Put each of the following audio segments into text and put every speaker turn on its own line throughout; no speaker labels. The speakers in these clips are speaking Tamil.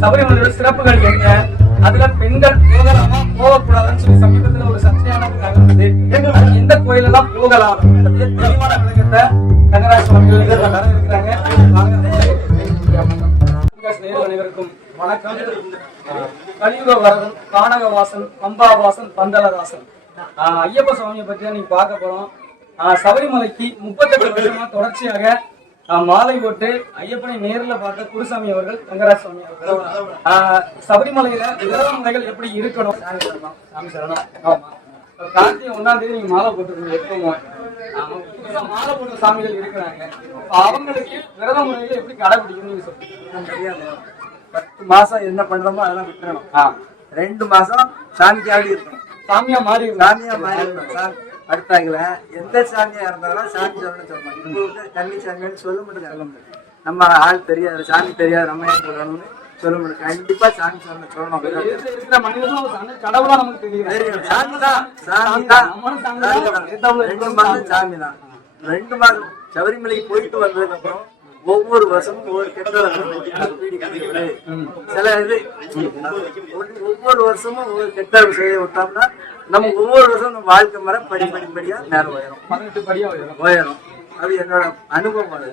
சபரிமலையோட சிறப்புகள் என்ன? அதுல பெண்கள் போகலாமா போகக்கூடாதுன்னு சொல்லி சமீபத்துல ஒரு சர்ச்சையான நகர்ந்தது எந்த கோயில் எல்லாம் போகலாம் தெளிவான விளக்கத்தை கனகராஜ் சுவாமிகள் இருக்கிறாங்க. அனைவருக்கும் வணக்கம். கலியுக வரதன் கானகவாசன் பம்பாவாசன் பந்தளராசன் ஐயப்ப சுவாமியை பத்தி நீங்க பார்க்க போறோம். சபரிமலைக்கு முப்பத்தெட்டு வருஷமா தொடர்ச்சியாக மாலை போட்டு ஐயப்பனை நேர்ல பார்த்த குருசாமி அவர்கள் ரங்கராஜ் சுவாமி அவர்கள் சபரிமலையில விரத முறைகள் எப்படி இருக்கணும்? சாமி சரணம். ஆமா. கார்த்திகை ஒண்ணாம் தேதி நீங்க மாலை போட்டுருக்கீங்க எப்பவும். மாலை போட்ட சாமிகள் இருக்கிறாங்க. அவங்களுக்கு விரத முறைகளை எப்படி கடைபிடிக்கணும்னு நீங்க சொல்லுங்க
பத்து மாசம் என்ன பண்றோமோ அதெல்லாம் விட்டுறணும். ரெண்டு மாசம் சாமிக்கு ஆடி இருக்கணும்.
சாமியா மாறி
சாமியா மாறி இருக்கணும் சாமி. அடுத்தாங்கள எந்த சாமியா இருந்தாலும் சாமி சொல்லணும்னு சொல்லணும் இப்போ வந்து கன்னி சாமின்னு சொல்ல முடியாது. சொல்ல முடியாது. நம்ம ஆள் தெரியாது சாமி தெரியாது நம்ம ஏன் சொல்லணும்னு சொல்ல முடியாது. கண்டிப்பா சாமி சொல்லணும் சொல்லணும்.
கடவுளா நமக்கு தெரியும்.
சாமி தான் சாமி தான். ரெண்டு மாதம் சாமி தான். ரெண்டு மாதம் சபரிமலைக்கு போயிட்டு வந்ததுக்கு அப்புறம் ஒவ்வொரு வருஷமும் ஒவ்வொரு கெட்ட வீடு கிடைக்குது சில இது ஒவ்வொரு- வருஷமும் ஒவ்வொரு கெட்ட விஷயம் விட்டோம்னா நம்ம ஒவ்வொரு வருஷம் நம்ம வாழ்க்கை முறை படி படிப்படியா நேரம் உயரும். உயரும். அது என்னோட அனுபவம் அது.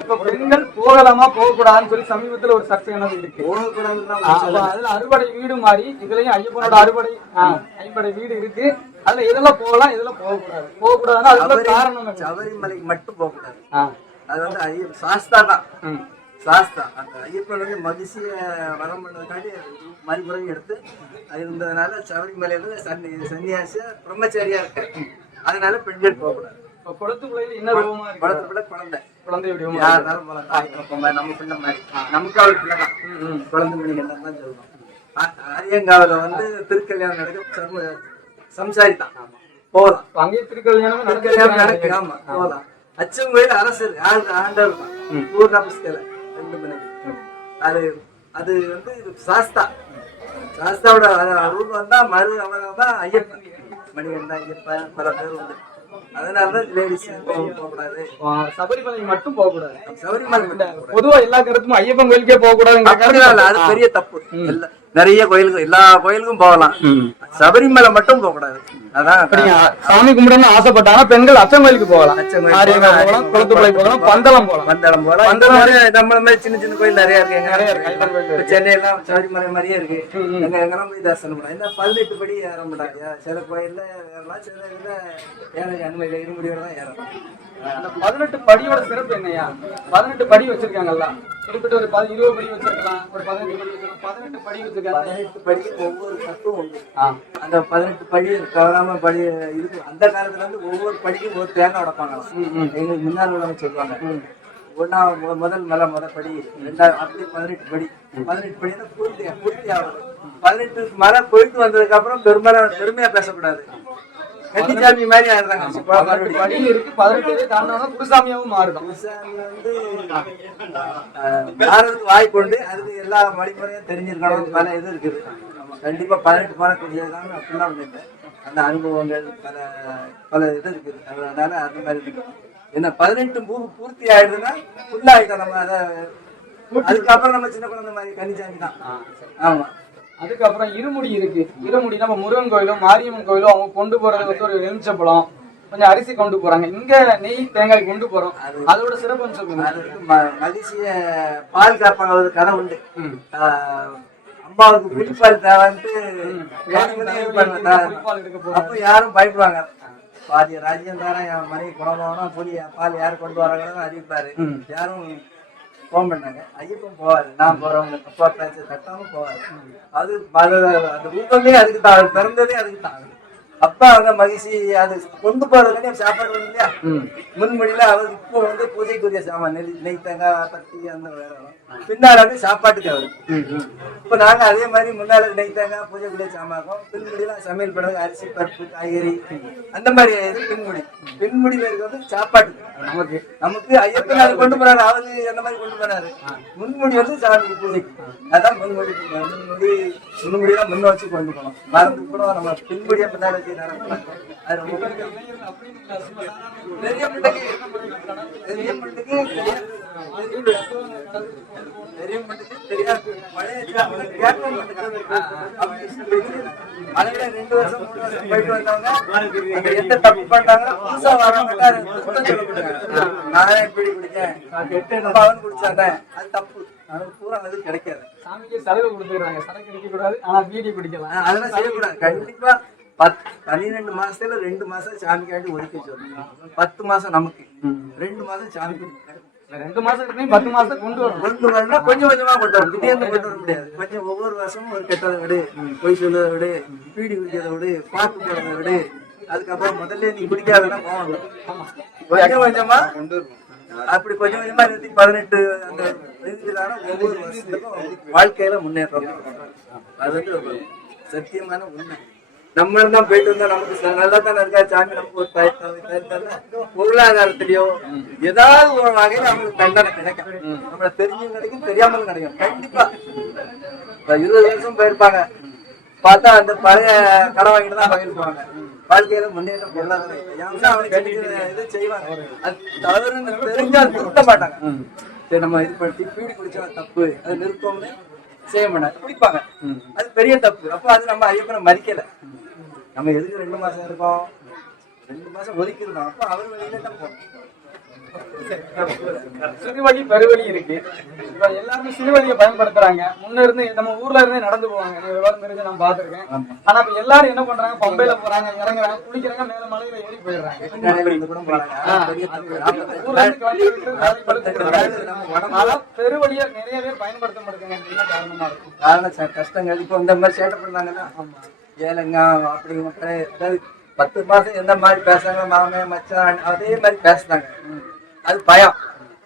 இப்ப பெண்கள் போகலாமா போகக்கூடாதுன்னு சொல்லி சமீபத்துல ஒரு சர்ச்சையானது இருக்கு.
போகக்கூடாதுன்னு
அதுல அறுபடை வீடு மாறி இதுலயும் ஐயப்பனோட அறுபடை ஐம்படை வீடு இருக்கு. அதுல இதெல்லாம் போகலாம் இதெல்லாம் போகக்கூடாது. போகக்கூடாதுன்னா அதுக்கு காரணம்?
சபரிமலைக்கு மட்டும் போகக்கூடாது. அது வந்து ஐய சாஸ்தா தான். சாஸ்தா. அந்த ஐயப்பன் வந்து மகிழ்ச்சிய வரம் பண்ணதுக்காண்டி மறுபுறம் எடுத்து அது இருந்ததுனால சபரிமலையில சன்னி சன்னியாசியா பிரம்மச்சாரியா இருக்கு. அதனால பெண்கள் போகக்கூடாது. குழந்தை.
குழந்தை
நம்ம பிள்ளை மாதிரி. நமக்கு அவள் பிள்ளை தான். குழந்தை மணிகண்டன் தான் சொல்லுவோம் அரியங்காவில வந்து திருக்கல்யாணம் நடக்க சம்சாரி தான். போகலாம்
அங்கேயே திருக்கல்யாணமே
திருக்கல்யாணம்
நடக்குது.
நடக்கு ஆமா. போகலாம் அச்சங்கோயில் அரசர் ஆண்டு ஆண்டவர் தான். பூர்ண புஸ்தல ரெண்டு மணிக்கு அது அது வந்து சாஸ்தா. சாஸ்தாவோட ரூல் வந்தா மறு அவன் தான் ஐயப்பன். மணிகண்டன் ஐயப்பன். பல பேர் உண்டு. அதனாலதான் லேடிஸ் போகக்கூடாது.
சபரிமலை மட்டும் போகக்கூடாது.
சபரிமலை போகக்கூடாது.
பொதுவா எல்லா கருத்தும் ஐயப்பன் கோயிலுக்கே போக
அப்படிலாம் இல்ல, அது பெரிய தப்பு. நிறைய கோயிலுக்கும் எல்லா கோயிலுக்கும் போகலாம். சபரிமலை மட்டும் போக கூடாது. அதான்
சாமி கும்பிடணும்னு ஆசைப்பட்டாங்க பெண்கள் கோயிலுக்கு போகலாம். போகலாம் குளத்துக்குள்ளை போகலாம் பந்தளம் போகலாம்.
பந்தளம் போகலாம். இந்த மாதிரி நம்மள மாதிரி சின்ன சின்ன கோயில் நிறைய இருக்கு எங்க சென்னையெல்லாம் சபரிமலை மாதிரியே இருக்கு. எங்க எங்கெல்லாம் போய் தரிசனம் பண்ணலாம். இந்த பதினெட்டு படி ஏற மாட்டாங்க. சில கோயில்ல ஏறலாம் சில இதுல ஏற அனுமதியில இருமுடியோட தான் ஏறலாம்
பதினெட்டு படியோட சிறப்பு என்னையா? பதினெட்டு படி வச்சிருக்காங்கல்ல. குறிப்பிட்ட ஒரு பதி இருபது படி வச்சிருக்கலாம். ஒரு பதினெட்டு படி வச்சிருக்கலாம். பதினெட்டு படி வச்சிருக்காங்க.
பதினெட்டு படிக்கு ஒவ்வொரு சத்தும் உண்டு. அந்த பதினெட்டு படி தவறாம படி இருக்கு. அந்த காலத்துல இருந்து ஒவ்வொரு படிக்கும் ஒரு தேங்காய் உடைப்பாங்க எங்களுக்கு முன்னால் உள்ளவங்க சொல்லுவாங்க. ஒன்னா முதல் மலை முத படி ரெண்டாவது அப்படி பதினெட்டு படி. பதினெட்டு படி தான் பூர்த்தி பூர்த்தி ஆகுது பதினெட்டு மலை போயிட்டு வந்ததுக்கு அப்புறம் பெருமலை பெருமையா பேசக்கூடாது கட்டிச்சாமி மாதிரி ஆயிடுறாங்க.
படி இருக்கு. பதினெட்டு தாண்டவங்க குருசாமியாவும் மாறுடும்
சாமி வந்து அஹ், நாரதுக்கு வாய் கொண்டு அதுக்கு எல்லா வழிமுறையும் தெரிஞ்சிருக்கணும். பல இது இருக்குது கண்டிப்பா பதினெட்டு பாடக்கூடியதான் அப்படிலாம் ஒண்ணு இல்லை அந்த அனுபவங்கள் பல பல இது இருக்குது அதனால அந்த மாதிரி இருக்கு. என்ன பதினெட்டு பூ பூர்த்தி ஆயிடுதுன்னா ஃபுல்லா ஆயிட்டோம் நம்ம. அதை அதுக்கப்புறம் நம்ம சின்ன குழந்தை மாதிரி கன்னிச்சாமி தான் ஆமா.
அதுக்கப்புறம் இருமுடி இருக்கு. இருமுடி நம்ம முருகன் கோயிலும் மாரியம்மன் கோயிலும் அவங்க கொண்டு போறது வந்து ஒரு எலுமிச்சப்பழம் கொஞ்சம் அரிசி கொண்டு போறாங்க. இங்க நெய் தேங்காய் கொண்டு போறோம். அதோட சிறப்பு சொல்லுங்க.
அது வந்து ம- மகிழ்ச்சிய பால் காப்பாங்க. ஒரு கதை உண்டு. அம்மாவுக்கு புளிப்பால் தேவைன்ட்டு அப்ப யாரும் பயப்படுவாங்க. பாதி ராஜ்யம் தானே என் மனைவி குணமாகணும் புளி பால் யார் கொண்டு வராங்கன்னு அறிவிப்பாரு. யாரும் போக மாட்டாங்க ஐயப்பன் போவாரு நான் போறவங்க அப்பா பேச தட்டாம போவாரு அது அது அந்த ரூபமே அதுக்கு தான். பிறந்ததே அதுக்கு தான். அப்பா அவங்க மகிழ்ச்சி அது கொண்டு போறதுக்கு சாப்பாடு வேணும் இல்லையா? முன்மொழியில அவர் இப்போ வந்து பூஜைக்குரிய சாமான் நெல் நெய் தேங்காய் பத்தி அந்த வேற. பின்னால வந்து சாப்பாட்டுக்கு அவரு. இப்ப நாங்க அதே மாதிரி முன்னால தேங்காய் பூஜைக்குரிய சாமாக்கும் பின்முடியில சமையல் பண்ணுறது அரிசி பருப்பு காய்கறி அந்த மாதிரி பின்முடி. பின்முடியில இருக்க வந்து சாப்பாட்டுக்கு
நமக்கு.
நமக்கு ஐயப்பன் அது கொண்டு போறாரு அவரு அந்த மாதிரி கொண்டு போறாரு? முன்முடி வந்து சாமிக்கு பூஜைக்கு அதான் முன்முடி. முன்முடி முன்முடி தான் முன்ன வச்சு கொண்டு போனோம் மறந்து கூட நம்ம பின்முடியை பின்னாடி வச்சு நடக்கலாம் அது ரொம்ப பெரிய பிள்ளைக்கு பெரிய பிள்ளைக்கு மலையில ரெண்டு வருஷம் மூணு வருஷம் போயிட்டு வந்தவங்க எந்த தப்பு பண்றாங்க புதுசா வரவங்க. நான் இப்படி குடிச்சேன் அவன் குடிச்சாங்க அது தப்பு. கிடைக்காது.
சாமிக்கு கொடுத்துக்கிறாங்க. சரக்கு அடிக்க கூடாது ஆனா பீடி குடிக்கலாம்
அதெல்லாம் செய்யக்கூடாது. கண்டிப்பா பத்து பன்னிரெண்டு மாசத்துல ரெண்டு மாசம் சாமிக்காண்டி ஒதுக்கி வச்சிடணும் பத்து மாசம் நமக்கு. ரெண்டு மாசம் சாமிக்கு
ரெண்டு மாசத்துக்கு பத்து மாசத்துக்கு கொண்டு வரணும்.
கொண்டு வரணும். கொஞ்சம் கொஞ்சமா கொண்டு வரணும். திடீர்னு கொண்டு வர முடியாது கொஞ்சம் ஒவ்வொரு வருஷமும் ஒரு கெட்டதை விடு பொய் சொல்றதை விடு பீடி குடிக்கிறத விடு பாட்டு போடுறத விடு. அதுக்கப்புறம் முதல்ல நீ குடிக்காதன்னா போகணும் கொஞ்சம் கொஞ்சமா அப்படி கொஞ்சம் கொஞ்சமா நிறுத்தி பதினெட்டு அந்த ஒவ்வொரு வருஷத்துக்கும் வாழ்க்கையில முன்னேற்றம். அது வந்து ஒரு சத்தியமான உண்மை. நம்ம தான் போயிட்டு வந்தா நமக்கு நல்லா தான் இருக்கா? சாமி நமக்கு ஒரு பயன் பொருளாதாரத்திலயோ ஏதாவது ஒரு வகையில நமக்கு தண்டனை கிடைக்கும். நம்மள தெரிஞ்சும் கிடைக்கும் தெரியாமலும் கிடைக்கும். கண்டிப்பா. இருபது வருஷம் போயிருப்பாங்க. பார்த்தா அந்த பழைய கடன் வாங்கிட்டு தான் போயிருப்பாங்க வாழ்க்கையில முன்னேற்றம் பொருளாதாரம் இது செய்வாங்க. அது தவறுன்னு தெரிஞ்சா அது நிறுத்த மாட்டாங்க. சரி நம்ம இது பண்ணி பீடி குடிச்சா தப்பு. அது நிறுத்தோம்னு செய்ய மாட்டாங்க குடிப்பாங்க. அது பெரிய தப்பு. அப்ப அது நம்ம ஐயப்பனை மதிக்கல. நம்ம எதுக்கு ரெண்டு மாசம் இருக்கோம் ரெண்டு மாசம் ஒதுக்கிருந்தோம் அப்ப அவர் வழியில தான் போறோம்
சிறுவழி பெருவழி இருக்கு. இப்ப எல்லாருமே சிறுவழியை பயன்படுத்துறாங்க. முன்ன இருந்து நம்ம ஊர்ல இருந்தே நடந்து போவாங்க. விவரம் தெரிஞ்சு நான் பாத்திருக்கேன் ஆனா இப்ப எல்லாரும் என்ன பண்றாங்க? பம்பையில போறாங்க இறங்குறாங்க குளிக்கிறாங்க மேல மலையில ஏறி போயிடுறாங்க. பெருவழியை நிறைய பேர் பயன்படுத்த மாட்டேங்க காரணமா இருக்கும்
காரணம் கஷ்டங்கள். இப்போ இந்த மாதிரி சேட்டை பண்ணாங்கன்னா ஏழைங்க அப்படிங்க அதாவது பத்து மாசம் எந்த மாதிரி பேசுறாங்க மாமே மச்சான் அதே மாதிரி பேசுறாங்க. அது பயம்.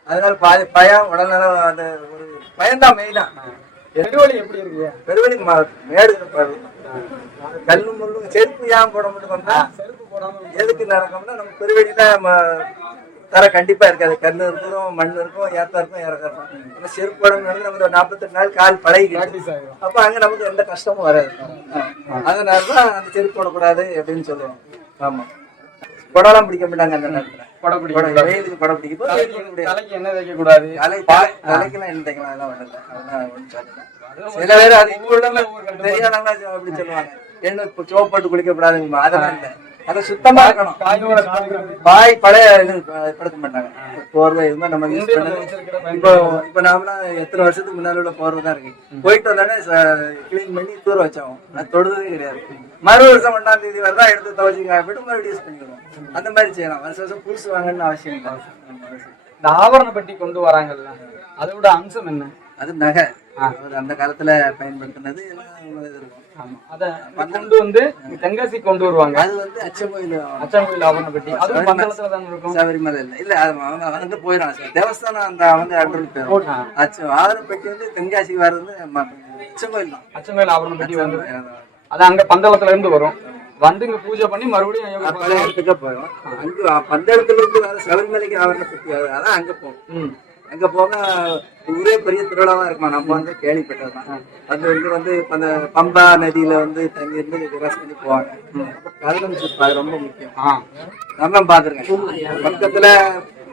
அதனால பாதி பயம் உடல்நலம் அந்த ஒரு பயம்தான் மெயினா
பெருவழி எப்படி இருக்கு?
பெருவெளி ம- மேடு இருப்பாரு. கல்லு முள்ளு செருப்பு ஏன் போட முடியும்னா
செருப்பு போடாம
எதுக்கு நடக்கும்னா நம்ம பெருவெளி தான் தர கண்டிப்பா இருக்காது. கல்லு இருக்கும் மண் இருக்கும் ஏத்தம் இருக்கும் இறக்கம் இருக்கும். நம்ம செருப்பு முடியாது நம்ம ஒரு நாற்பத்தெட்டு நாள் கால்
ஆயிடும்
அப்ப அங்க நமக்கு எந்த கஷ்டமும் வராது. அதனாலதான் அந்த செருப்பு போடக்கூடாது அப்படின்னு சொல்லுவோம் ஆமா. குடம்லாம் பிடிக்க மாட்டாங்க அந்த நேரத்துல. வெயிலுக்கு குடம் பிடிக்கும்
தலைக்கு என்ன கூடாது
தலைக்கெல்லாம் என்ன தைக்கலாம் அதெல்லாம் வரல அதெல்லாம் ஒண்ணும் சொல்லல. சில பேர் அது இப்போ உள்ளவங்க தெரியாதவங்க அப்படி சொல்லுவாங்க. என்ன இப்போ சோப்பு போட்டு குளிக்க கூடாதுங்க அதெல்லாம் இல்ல. அதை சுத்தமா இருக்கணும் பாய் பழைய இது ப- படுத்த மாட்டாங்க. போர்வை மாதிரி நம்ம யூஸ் பண்ணது இப்போ இப்போ நாமலாம் எத்தனை வருஷத்துக்கு முன்னாடி உள்ள போர்வை தான் இருக்கு. போயிட்டு வந்தோடனே கிளீன் பண்ணி தூர வச்சோம் அது தொடுறதே கிடையாது. மறு வருஷம் ஒன்றாம் தேதி வரதா எடுத்து துவச்சிங்க போயிட்டு மறுபடியும் யூஸ் பண்ணிக்கணும் அந்த மாதிரி செய்யலாம். வருஷம் வருஷம் புதுசு வாங்கணும்னு அவசியம் இல்லை.
இந்த ஆபரண பெட்டி கொண்டு வராங்கல்ல அதோட அம்சம் என்ன?
அது நகை. அவர் அந்த காலத்துல பயன்படுத்தினது
அத கொண்டு வந்து தென்காசி கொண்டு வருவாங்க.
அது வந்து அச்சமோயில்
அச்சங்கோயில் ஆபரண பெட்டி அதுவும் பந்தளத்துல தான் இருக்கும்.
இல்ல. இல்ல அது அவங்க வந்து போயிடும் தேவஸ்தானம் அந்த வந்து அட்ரல் போயிடும் அச்ச ஆறு பெட்டி வந்து தென்காசிக்கு வர்றது அச்சங்கோயில் தான்.
அச்சங்கோயில் ஆபரண பெட்டி வந்து அது அங்க பந்தளத்துல இருந்து வரும். வந்து இங்க பூஜை பண்ணி மறுபடியும்
பழைய இடத்துக்கு போயிடும். அங்க பந்தளத்துல இருந்து வர சபரிமலைக்கு ஆவரண பெட்டி அது- அதான் அங்க போகும். அங்க போனா ஊரே பெரிய திருவிழாவா இருக்குமா? நம்ம வந்து கேள்விப்பட்டதுதான் அது வந்து வந்து இப்ப அந்த பம்பா நதியில வந்து தங்கி இருந்து கிராஸ் பண்ணி போவாங்க. சுத்து அது ரொம்ப முக்கியம்.
ஆ.
நான் பாத்துருக்கேன் பக்கத்துல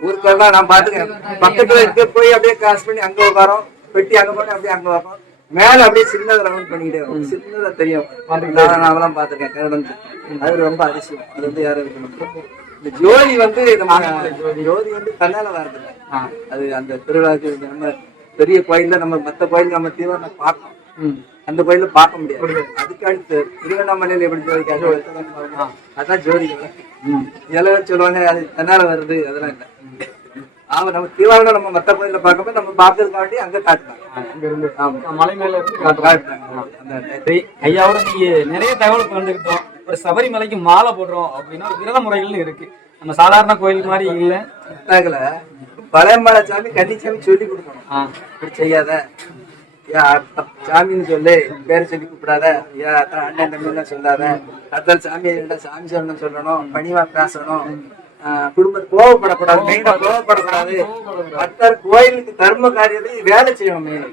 ஊருக்கெல்லாம் நான் பாத்துருக்கேன் பக்கத்துல இருக்க போய் அப்படியே கிராஸ் பண்ணி அங்க உட்காரோம். பெட்டி அங்க போட்டு அப்படியே அங்க வைப்போம் மேல அப்படியே சின்னது ரவுண்ட் பண்ணிக்கிட்டே வரும் சின்னதா தெரியும். நான் நான்லாம் பாத்துருக்கேன். கருடன் சுத்து. அது ரொம்ப அதிசயம். அது வந்து யாரும் இந்த ஜோதி வந்து ஜோதி வந்து இல்ல.
ஆ.
அது அந்த திருவிழாக்கு நம்ம பெரிய கோயில்ல நம்ம மத்த கோயில் நம்ம தீவிரம் பார்க்கணும். அந்த கோயில்ல பார்க்க முடியாது. அதுக்கு அடுத்து திருவண்ணாமலையில எப்படி ஜோதி காட்டுவாங்க அதான் ஜோதி. இதெல்லாம் சொல்லுவாங்க அது தன்னால வருது அதெல்லாம் இல்ல. ஆமா நம்ம தீவாரம் நம்ம மத்த கோயில்ல பார்க்கும்போது நம்ம பார்க்கறதுக்காண்டி அங்க ஆமா.
மலை மேல இருந்து காட்டுறாங்க.
காட்டுறாங்க.
ஐயாவோட நீங்க நிறைய தகவல் பகிர்ந்துக்கிட்டோம். ஒரு சபரிமலைக்கு மாலை போடுறோம் அப்படின்னா விரத முறைகள்னு இருக்கு. நம்ம சாதாரண கோயில் மாதிரி இல்ல.
புத்தகத்துல பழையமலை சாமி கன்னிச்சாமி சொல்லி கொடுக்கணும். இப்படி செய்யாத. சாமின்னு சொல்லு பேர் சொல்லி கூப்பிடாத. அண்ணன் தம்பிலாம் சொல்லாத. அடுத்த சாமி சாமி சொல்லணும் சொல்லணும். பணிவா பேசணும். ஆஹ் குடும்பத்தை கோவப்படக்கூடாது. மெயினா கோவப்படக்கூடாது. அடுத்த கோயிலுக்கு தர்ம காரியத்தை வேலை செய்யணும் மெயின்.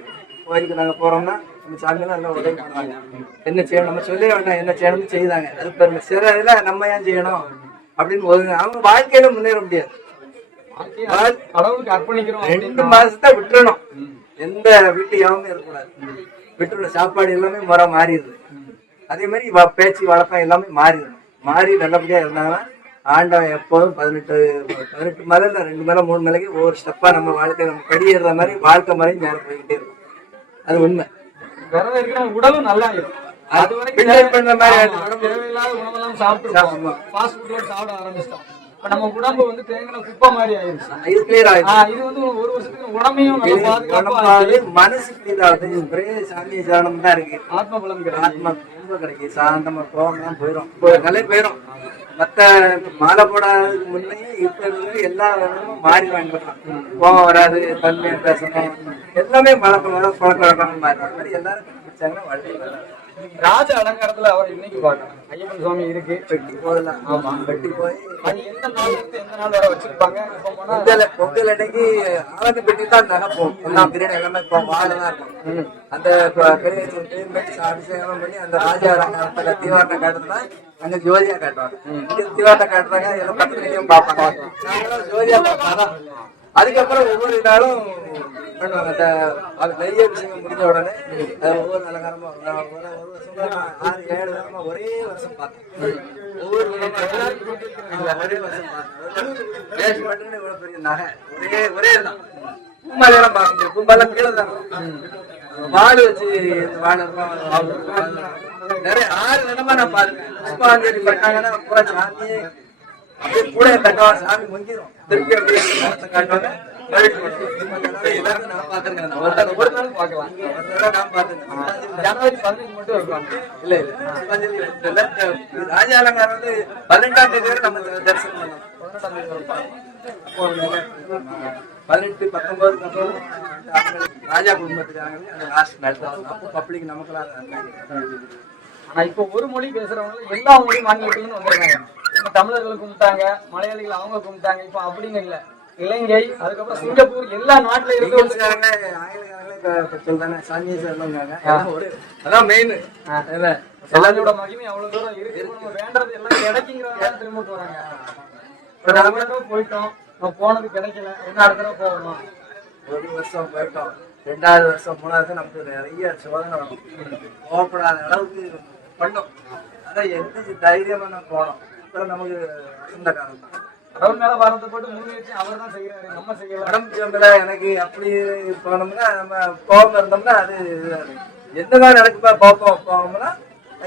கோயிலுக்கு நாங்க போறோம்னா நம்ம சாமியெல்லாம் எல்லாம் உதவி பண்ணுவாங்க. என்ன செய்யணும்? நம்ம சொல்லவே வேண்டாம். என்ன செய்யணும்னு செய்தாங்க. அது பெருமை சில இதுல நம்ம ஏன் செய்யணும்? அப்படின்னு ஒதுங்க. அவங்க வாழ்க்கையில முன்னேற முடியாது.
வாழ்க்கையை கடவுளுக்கு அர்ப்பணிக்கிறோம்
ரெண்டு மாசத்தை விட்டுறணும். எந்த வீட்டு யாவும் இருக்கக்கூடாது. வீட்டுல சாப்பாடு எல்லாமே முறை மாறிடுது. அதே மாதிரி பேச்சு வழக்கம் எல்லாமே மாறிடும் மாறி நல்லபடியா இருந்தாங்கன்னா ஆண்டவன் எப்போதும் பதினெட்டு பதினெட்டு மேல இல்ல ரெண்டு மேல மூணு மேலைக்கு ஒவ்வொரு ஸ்டெப்பா நம்ம வாழ்க்கை நம்ம படியேற மாதிரி வாழ்க்கை மாதிரி மேல போய்கிட்டே இருக்கும். அது உண்மை.
விரதம் இருக்கிற உடலும் நல்லா இருக்கும் அது வரைக்கும் தேவையில்லாத உணவெல்லாம் சாப்பிட்டு ஃபாஸ்ட் ஃபுட் சாப்பிட ஆரம்பிச்சிட்டோம். இப்ப நம்ம உடம்பு வந்து தேங்கின குப்பை மாதிரி ஆயிருச்சு
இது கிளியர் ஆயிடுச்சு.
இது வந்து ஒரு வருஷத்துக்கு உடம்பையும் பாதுகாப்பா
மனசு கிளியர் ஆகுது ஒரே சாமி சரணம் தான் இருக்கு.
ஆத்ம பலம் கிடையாது.
ஆத்மா ரொம்ப கிடைக்கும் சாந்தமா போகலாம் போயிடும் கலை போயிடும் மற்ற மாலை போடாததுக்கு முன்னே இப்ப இருக்கிற எல்லா விதமும் மாறி வாங்கிடலாம். கோபம் வராது தன்மையா பேசணும். எல்லாமே பழக்கம் வர பழக்க வழக்கம் மாறி அந்த மாதிரி எல்லாரும் பிடிச்சாங்கன்னா வாழ்க்கை
ராஜ அலங்காரத்துல அவர் இன்னைக்கு பார்க்கலாம் ஐயப்பன் சுவாமி இருக்கு
ஆமா. வெட்டி போய்
அது எந்த நாள்ல இருந்து எந்த நாள் வரை வச்சிருப்பாங்க?
பொங்கல் பொங்கல் அன்னைக்கு ஆவணி பெட்டி தான் நகைப்போம் எல்லாம் பிரியாணி எல்லாமே இப்போ வாழை தான் இருக்கும் அந்த பெரிய அபிஷேகம் பண்ணி அந்த ராஜா அலங்காரத்துல தீவாரணம் காட்டுறதுனா அங்க ஜோதியா காட்டுவாங்க. இங்க தீவாரணம் காட்டுறாங்க எல்லாம் பத்து பார்ப்பாங்க. நாங்களும் ஜோதியா பார்ப்பாங்க அதுக்கப்புறம் ஒவ்வொரு நாளும் பண்ணுவாங்க. அந்த அது நெய்ய அபிஷேகம் முடிஞ்ச உடனே ஒவ்வொரு அலங்காரமா நான் ஒரு ஒரு ஆறு ஏழு வருஷமா ஒரே வருஷம் பார்த்தேன். ஒவ்வொரு ஒரே வருஷம் பார்த்தேன். இவ்வளவு பெரிய நகை. ஒரே ஒரே தான். பூமாலையெல்லாம் பார்க்க முடியும். பூமாலாம் கீழே தான். வாடு வச்சு இந்த நிறைய ஆறு விதமா நான் பாருக்கேன் புஷ்பாஞ்சலி பண்ணாங்கன்னா பூரா சாந்தியே கூட கட்டுவாங்க சாமி முங்கிரும். திருப்பி அப்படியே காட்டுவாங்க.
மட்டும்
இல்ல ராஜா அலங்காரம் வந்து பதினெட்டாம் தேதி வரை நம்ம தரிசனம் பண்ணோம் பதினெட்டு பத்தொன்பதுக்கு ராஜா குடும்பத்துக்காரங்க லாஸ்ட் நடத்துவாங்க அப்போ பப்ளிக் நமக்கெல்லாம் இருக்காங்க
ஆனா இப்ப ஒரு மொழி பேசுறவங்க எல்லா மொழியும் மாநிலத்திலும் வந்திருக்காங்க. இப்ப தமிழர்கள் கும்பிட்டாங்க மலையாளிகள் அவங்க கும்பிட்டாங்க. இப்ப அப்படிங்க இல்ல. இலங்கை அதுக்கப்புறம் சிங்கப்பூர் எல்லா நாட்டுல இருந்து எல்லாரோட மகிமை அவ்வளவு தூரம் இருக்கு. இப்ப நம்ம வேண்டது எல்லாம் கிடைக்குங்கிறத திரும்ப நம்ம தடவை போயிட்டோம். நம்ம போனது கிடைக்கல. என்ன அடுத்த தடவை போகணும்.
ஒரு வருஷம் போயிட்டோம். ரெண்டாவது வருஷம் மூணாவது நமக்கு நிறைய சோதனை வரும். கோவப்படாத அளவுக்கு பண்ணோம். அதான் எந்த தைரியமா நம்ம போனோம். அப்புறம் நமக்கு காலம் தான்.
கடவுள் மேல பாரத்தை போட்டு முன்முயற்சி அவர் தான் செய்யறாரு நம்ம செய்யல.
உடம்பு ஜம்பில எனக்கு அப்படி போனோம்னா நம்ம கோபம் இருந்தோம்னா அது என்னதான் நடக்குமா கோபம் போனோம்னா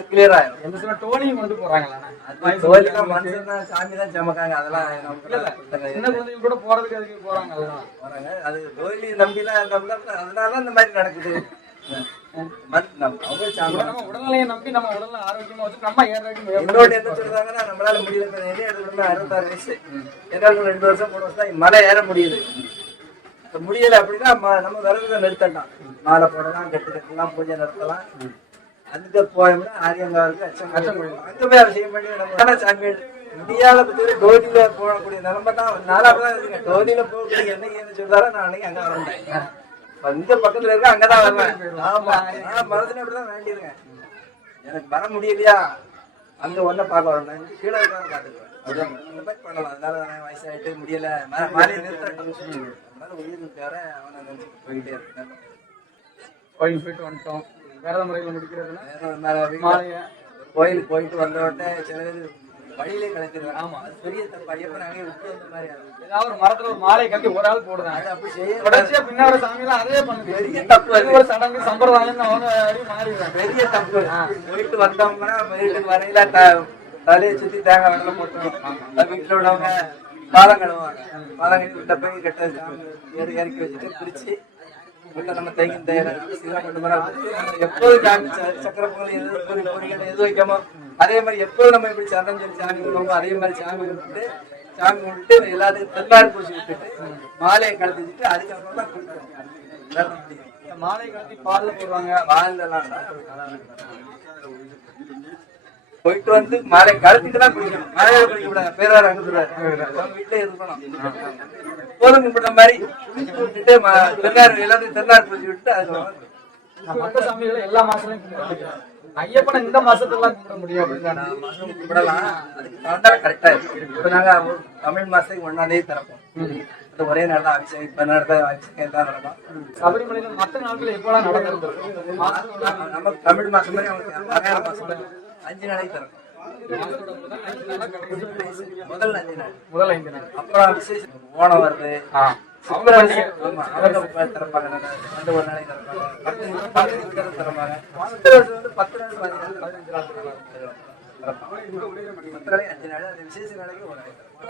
கிளியர் ஆயிடும்
எந்த சில டோனியும் கொண்டு போறாங்களா
கோயிலுக்கு மனுஷன் தான் சாமி தான் சமக்காங்க அதெல்லாம்
சின்ன குழந்தைங்க கூட போறதுக்கு அதுக்கு போறாங்க
போறாங்க. அது கோயிலி நம்பிலாம் அதனால இந்த மாதிரி நடக்குது.
உடல்நிலையை நம்பி நம்ம உடல்ல ஆரோக்கியமா வச்சு நம்ம
இன்னொன்று என்ன சொல்றாங்கன்னா நம்மளால முடியல. என்ன அறுபத்தாறு வயசு. என்னால ரெண்டு வருஷம் மூணு வருஷம் தான் மலை ஏற முடியுது. முடியல அப்படின்னா நம்ம விரதத்தை நிறுத்தலாம். மாலை போடலாம் கட்டு கட்டலாம் பூஜை நடத்தலாம். அங்க போயோம்னா ஆரியங்காவுக்கு அச்சம் அங்க போய் அவசியம் பண்ணி நம்ம ஆனா சாமி முடியாத பத்தி போகக்கூடிய நிலைமை தான். இருக்குங்க டோலியில போகக்கூடிய என்ன சொல்றாரோ நான் அன்னைக்கு அங்க வரேன். இந்த பக்கத்துல இருக்க அங்கதான் வருவேன். ஆமா. நான் மனசுல அப்படிதான் வேண்டியிருக்கேன். எனக்கு வர முடியலையா? அங்க ஒன்ன பார்க்க வரணும் கீழே இருக்காங்க பாத்துக்குவேன் அந்த மாதிரி பண்ணலாம். அதனால நான் வயசாயிட்டு முடியல. மாறி நிறுத்தட்டும் அதனால உயிர் தவிர அவனை நினைச்சுட்டு போயிட்டே இருக்கேன்.
கோயில் போயிட்டு வந்துட்டோம். விரத முறையில முடிக்கிறதுனா
வேற
மாலைய.
கோயிலுக்கு போயிட்டு வந்த உடனே சில பேர் வழியிலே கலைச்சிருவாங்க ஆமா அது பெரிய தப்பு. விட்டு வந்த மாதிரி ஆகுது.
ஏதாவது ஒரு மரத்துல ஒரு மாலையை கட்டி ஒரு ஆள் போடுறாங்க
அது அப்படி செய்ய
தொடர்ச்சியா பின்னாடி சாமியெல்லாம் அதே பண்ணுது.
பெரிய தப்பு
ஒரு சடங்கு சம்பிரதாயம் அவங்க மாறிடுறாங்க.
பெரிய தப்பு. போயிட்டு வந்தவங்கன்னா வீட்டுக்கு வரையில தலையை சுத்தி தேங்காய் வெள்ளம் போட்டுருவோம் வீட்டுல உள்ளவங்க பாலம் கழுவாங்க பாலம் கழுவி உள்ள போய் கெட்ட இறக்கி வச்சுட்டு பிரிச்சு உள்ள நம்ம தேங்கி தேயிலை கொண்டு எப்போது சாமி சக்கரை பொங்கல் எது பொரி எது வைக்காமோ அதே மாதிரி எப்போது நம்ம இப்படி சரணம் சொல்லி சாமி கும்பிடுவோமோ அதே மாதிரி சாமி கும்பிட்டு சாமி கும்பிட்டு எல்லாத்துக்கும் தென்னாடு பூசி விட்டுட்டு மாலையை கலத்தி வச்சுட்டு அதுக்கப்புறம் தான் குளிக்கணும்
போடுவாங்க
போயிட்டு வந்து மாலை கலத்திட்டு தான் குளிக்கணும். மழையில குளிக்க கூடாது. பேரார் அவங்க வீட்டுல இருக்கணும் போதும் கும்பிட்ட மாதிரி குளிச்சு விட்டுட்டு தென்னார் எல்லாத்தையும் தென்னார் பூச்சி விட்டு அதுக்கப்புறம்
மற்ற சாமிகளை எல்லா மாசத்துலயும் ஐயப்பனை இந்த மாசத்துல கும்பிட முடியும் அப்படின்னு
கும்பிடலாம். அதுக்கு தகுந்தால கரெக்டா இருக்கு. இப்போ நாங்க தமிழ் மாசத்துக்கு ஒன்னாம் தேதி திறப்போம். அது ஒரே நாள் தான் அபிஷேகம் இப்ப நடந்த அபிஷேகம் தான் நடக்கும்
சபரிமலையில நாட்கள்
நம்ம தமிழ் மாசம் மாதிரி அவங்க மலையாள மாசம். மாதிரி அஞ்சு நாளைக்கு
மாசத்தோட முதல் அஞ்சு நாளா.
முதல்
ஐந்து நாள்.
அப்புறம் விசேஷம். ஓணம் வருது. பத்து நாள் பதினஞ்சு நாள்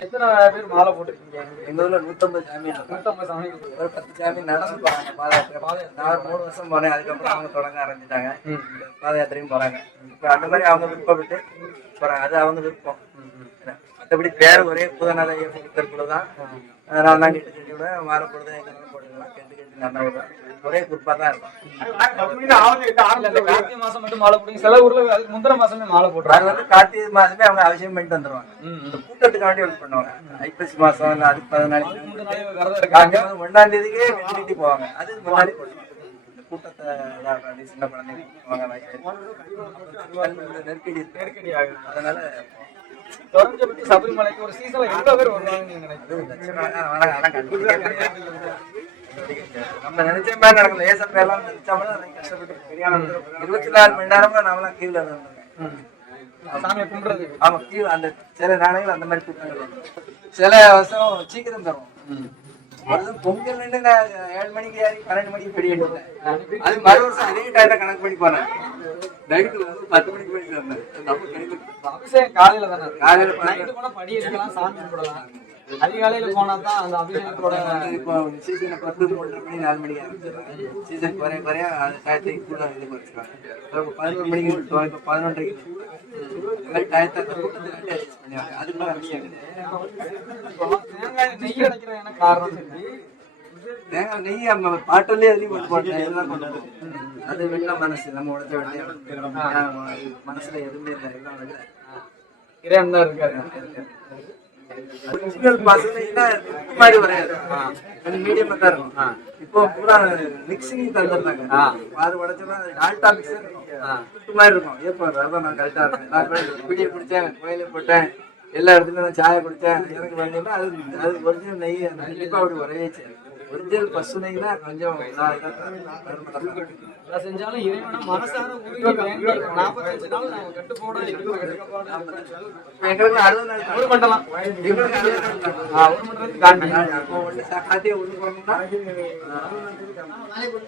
எத்தனை பேர் மாலை போட்டிருக்கீங்க?
எங்க ஊர்ல நூத்தம்பது சாமி
நூத்தம்பது
ஒரு பத்து சாமி நடந்து போறாங்க பாதயாத்திரை. நான் ஒரு மூணு வருஷம் போனேன் அதுக்கப்புறம் அவங்க தொடங்க ஆரம்பிச்சிட்டாங்க. பாதயாத்திரையும் போறாங்க. இப்ப அந்த மாதிரி அவங்க விருப்பப்பட்டு போறாங்க. அது அவங்க விருப்பம். மற்றபடி பேர் ஒரே இயக்கத்திற்குள்ள தான் நான் தான் கெட்டு கட்டி விடுவேன் மாலை போடுறது எங்க போடுறதுலாம் கெட்டு கட்டி விடுவேன் ஒரே குறிப்பா தான் இருக்கும்.
கார்த்திகை மாசம் மட்டும் மாலை போடுங்க. சில ஊர்ல அதுக்கு முந்தின மாசமே மாலை போடுறாங்க.
அது வந்து கார்த்திகை மாசமே அவங்க அவசியம் பண்ணிட்டு வந்துருவாங்க. இந்த கூட்டத்துக்காண்டி ஒர்க் பண்ணுவாங்க. ஐப்பசி மாசம் அதுக்கு பதினாலு
இருக்காங்க.
காங்க ஒன்னாம் தேதிக்கே போவாங்க. அது முன்னாடி கூட்டத்தை சின்ன குழந்தைங்க. நெருக்கடி.
நெருக்கடி ஆகுது.
அதனால
குறைஞ்சபட்ச சபரிமலைக்கு ஒரு சீசன்ல எவ்வளவு பேர்
நம்ம நினைச்ச மாதிரி நடக்கல. ஏச பேர்லாம் நினைச்சாமலும் அதை கஷ்டப்பட்டு இருபத்தி நாலு மணி நேரமா நாமெல்லாம் கீழே
சாமியை கும்பிடுறது.
ஆமா கீழே அந்த சில நாணயங்கள் அந்த மாதிரி சில வருஷம் சீக்கிரம் தரும் வருஷம் பொங்கல் நின்று நான் ஏழு மணிக்கு ஏறி பன்னெண்டு மணிக்கு பெரிய எடுத்தேன் அது மறு வருஷம் அதே டைம்ல கணக்கு பண்ணி போனேன். நைட்டு வந்து பத்து மணிக்கு போய் இருந்தேன் நம்ம கையில
அபிஷேகம் காலையில தானே?
காலையில
நைட்டு போனா படி எடுக்கலாம் சாமி கும்பிடலாம். அதிகாலையில போனா தான் அந்த அபிஷேகத்தோட
இப்போ சீசனை பத்து மூன்றரை மணி நாலு மணிக்கு ஆரம்பிச்சிடுறாங்க சீசன் குறைய குறைய அந்த டயத்தை கூட இது குறைச்சிருவாங்க இப்போ பதினோரு மணிக்கு விட்டுருவோம் இப்போ பதினொன்றைக்கு இந்த மாதிரி டயத்தை கூட்டத்தை adjust பண்ணுவாங்க அதுக்குள்ள அபிஷேகம்
தேங்காய் நெய் அடைக்கிற என்ன காரணம்?
தேங்காய் நெய் நம்ம பாட்டிலே எழுதி போட்டு போட்டேன். எல்லாம் கொண்டு அது வெள்ள மனசு. நம்ம உடச்ச வெள்ளையா மனசுல எதுவுமே இல்லை. எல்லாம் வெள்ளை
இறைவன் தான் இருக்காரு.
ஒரிஜினல் பசுமைன்னா மாதிரி வரையாது கொஞ்சம் மீடியமா தான் இருக்கும். இப்போ பூரா மிக்சிங் தந்துருந்தாங்க பாரு உடச்சோம்னா டால்டா மிக்சர் புட்டு மாதிரி இருக்கும். ஏப்பா ரவை நான் கரெக்டா இருக்கேன் நான் பிடிய குடிச்சேன் கோயில போட்டேன் எல்லா இடத்துலயும் நான் சாயை குடிச்சேன். எனக்கு வேண்டியதுன்னா அது அது ஒரிஜினல் நெய் கண்டிப்பா அப்படி உரையச்சு. ஒரிஜினல் பசு நெய் தான் கொஞ்சம்
எல்லாம் செஞ்சாலும் இறைவனை மனசார நாற்பத்தஞ்சு நாள் நாங்க கட்டுப்போட இருக்கோம், கட்டுப்பாடு
இப்ப எங்களுக்கு அறுபது நாள்
ஒரு மண்டலம்.
எங்களுக்கு அறுபது நாள்
ஒரு மண்டலத்துக்கு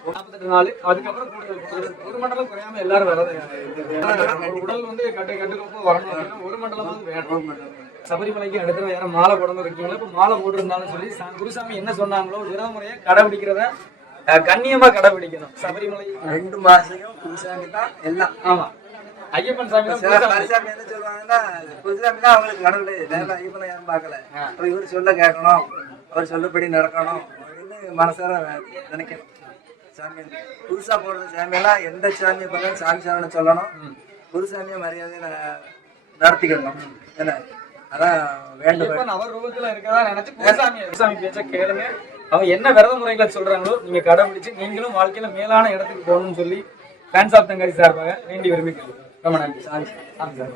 நாற்பத்தெட்டு அதுக்கப்புறம். ஒரு மண்டலம் குறையாம எல்லாரும் வரது உடல் வந்து கட்டு கட்டுக்கோப்பா வரணும். ஒரு மண்டலமாவது வேணும். சபரிமலைக்கு அடுத்த வேற மாலை போடாம இருக்கீங்களா இப்ப மாலை போட்டிருந்தாலும் சொல்லி குருசாமி என்ன சொன்னாங்களோ விரதமுறையை கடைபிடிக்கிறத கண்ணியமா கடைபிடிக்கணும். சபரிமலை
ரெண்டு மாசையும் குருசாமி தான் எல்லாம்.
ஆமா. ஐயப்பன் சாமி.
பரிசாமி என்ன சொல்லுவாங்கன்னா குருசாமி தான் அவங்களுக்கு கடவுள். நேரில் ஐயப்பனை யாரும் பார்க்கல. அப்ப இவர் சொல்ல கேட்கணும். அவர் சொல்லபடி நடக்கணும் அப்படின்னு மனசார நினைக்கணும். சாமி புதுசா போடுற சாமியெல்லாம் எந்த சாமியை பார்த்தாலும் சாமி சாமி சொல்லணும். குருசாமியை மரியாதை ந- நடத்திக்கணும் என்ன? அதான் வேண்டும்
அவர் ரூபத்துல இருக்கதா நினைச்சு குருசாமி குருசாமி பேச்ச கேளுங்க. அவங்க என்ன விரத முறைகளை சொல்றாங்களோ நீங்க கடைபிடிச்சு நீங்களும் வாழ்க்கையில மேலான இடத்துக்கு போகணும்னு சொல்லி ஃபேன்ஸ் ஆஃப் தங்கரி சார்பாக வேண்டி விரும்பி ரொம்ப நன்றி. சாமி சாமி சார்.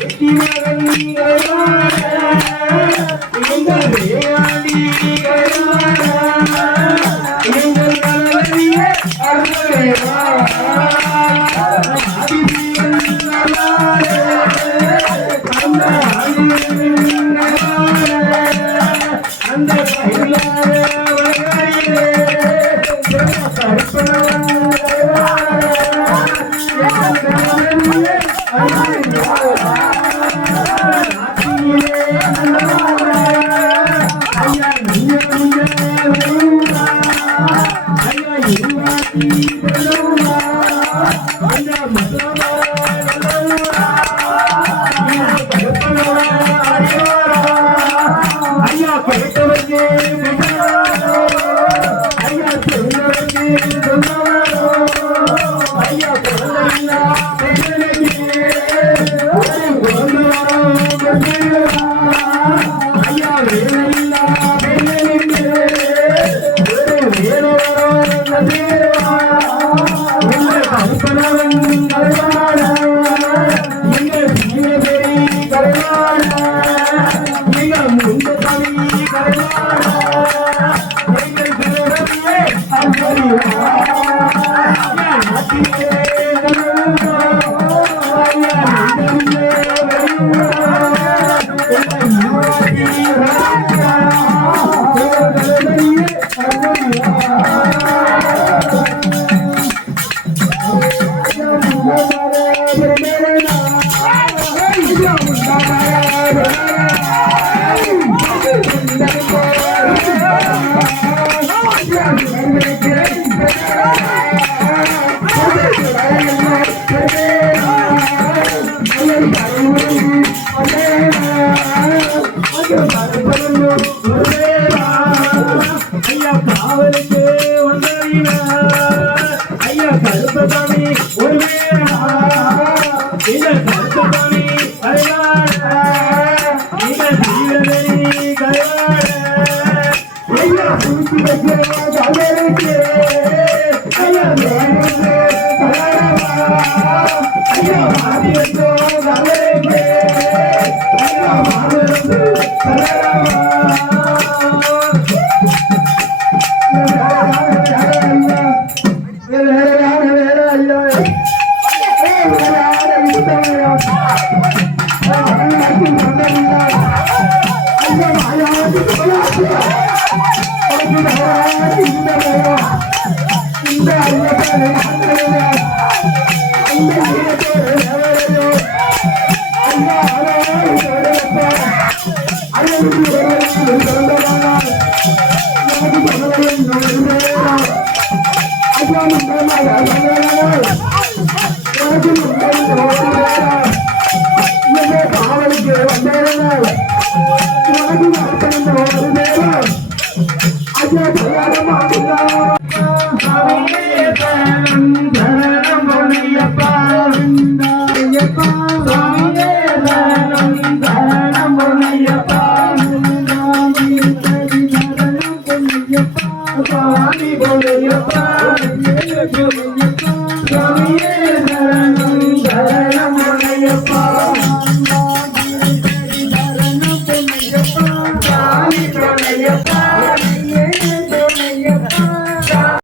ஐயா ஐயா மாறி